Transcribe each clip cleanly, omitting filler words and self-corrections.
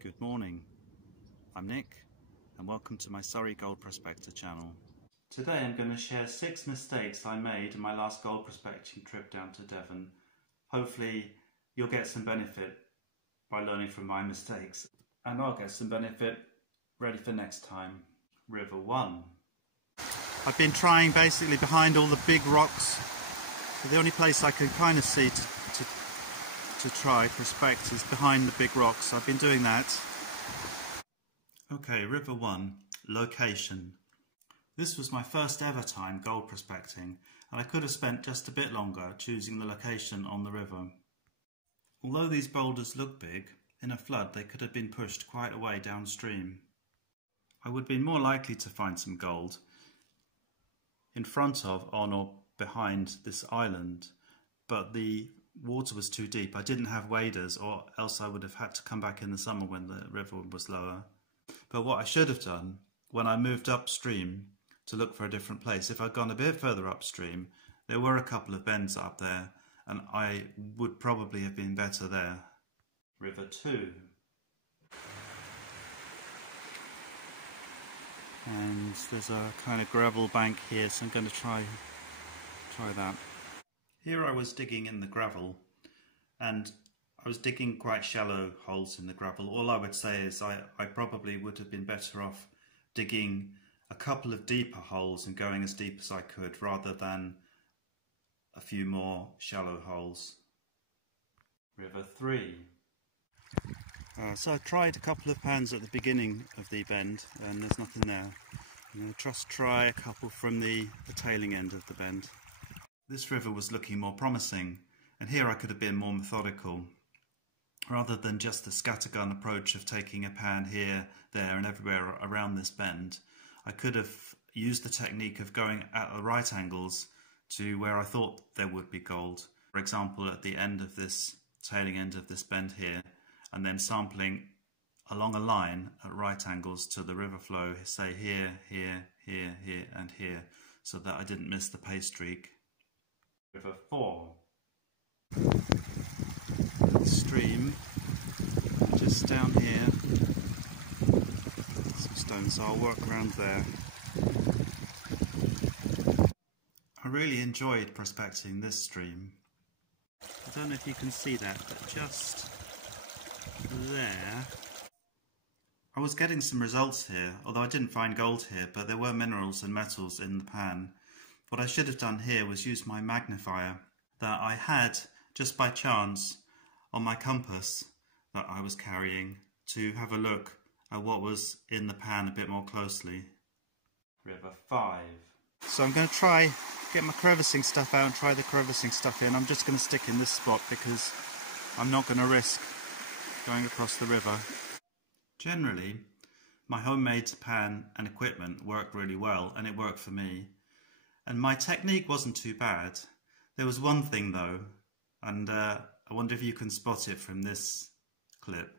Good morning, I'm Nick and welcome to my Surrey Gold Prospector channel. Today I'm going to share 6 mistakes I made in my last gold prospecting trip down to Devon. Hopefully you'll get some benefit by learning from my mistakes, and I'll get some benefit ready for next time. River 1. I've been trying basically behind all the big rocks. So the only place I can kind of see to try prospect is behind the big rocks. I've been doing that. Okay, River 1, location. This was my first ever time gold prospecting, and I could have spent just a bit longer choosing the location on the river. Although these boulders look big, in a flood they could have been pushed quite a way downstream. I would be more likely to find some gold in front of, on or behind this island, but the water was too deep. I didn't have waders, or else I would have had to come back in the summer when the river was lower. But what I should have done when I moved upstream to look for a different place, if I'd gone a bit further upstream, there were a couple of bends up there and I would probably have been better there. River 2. And there's a kind of gravel bank here, so I'm going to try that. Here I was digging in the gravel, and I was digging quite shallow holes in the gravel. All I would say is I probably would have been better off digging a couple of deeper holes and going as deep as I could, rather than a few more shallow holes. River 3. So I tried a couple of pans at the beginning of the bend and there's nothing there. I'm going to just try a couple from the tailing end of the bend. This river was looking more promising, and here I could have been more methodical. Rather than just the scattergun approach of taking a pan here, there and everywhere around this bend, I could have used the technique of going at the right angles to where I thought there would be gold. For example, at the end of this tailing end of this bend here, and then sampling along a line at right angles to the river flow, say here, here, here, here and here, so that I didn't miss the pay streak. River 4. Stream just down here, some stones, so I'll work around there. I really enjoyed prospecting this stream. I don't know if you can see that, but just there I was getting some results here, although I didn't find gold here, but there were minerals and metals in the pan. What I should have done here was use my magnifier that I had just by chance on my compass that I was carrying to have a look at what was in the pan a bit more closely. River 5. So I'm going to try get my crevicing stuff out and try the crevicing stuff in. I'm just going to stick in this spot because I'm not going to risk going across the river. Generally, my homemade pan and equipment work really well, and it worked for me. And my technique wasn't too bad. There was one thing though, and I wonder if you can spot it from this clip.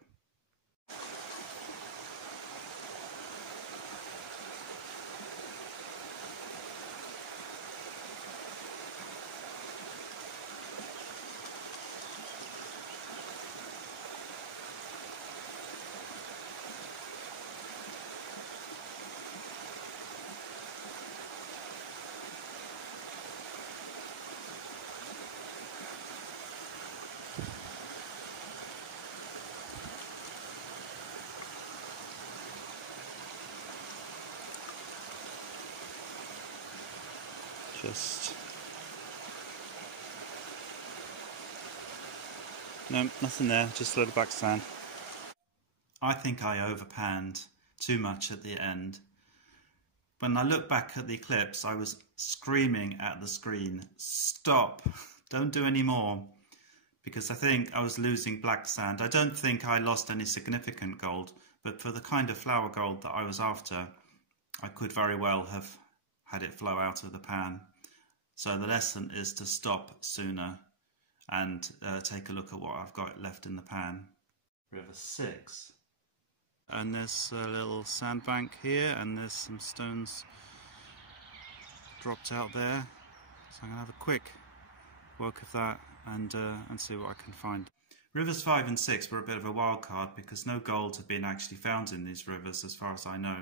No, nothing there, just a load of black sand. I think I overpanned too much at the end. When I look back at the clips, I was screaming at the screen, stop, don't do any more, because I think I was losing black sand. I don't think I lost any significant gold, but for the kind of flower gold that I was after, I could very well have had it flow out of the pan. So the lesson is to stop sooner and take a look at what I've got left in the pan. River 6. And there's a little sandbank here, and there's some stones dropped out there. So I'm going to have a quick work of that and see what I can find. Rivers 5 and 6 were a bit of a wild card because no gold had been actually found in these rivers as far as I know.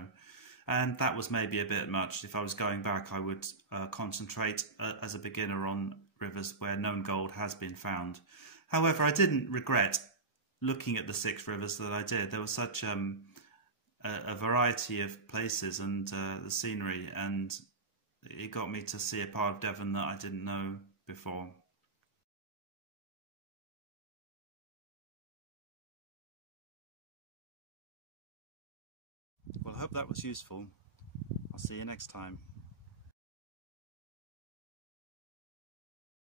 And that was maybe a bit much. If I was going back, I would concentrate as a beginner on rivers where known gold has been found. However, I didn't regret looking at the 6 rivers that I did. There was such a variety of places and the scenery, and it got me to see a part of Devon that I didn't know before. Well, I hope that was useful. I'll see you next time.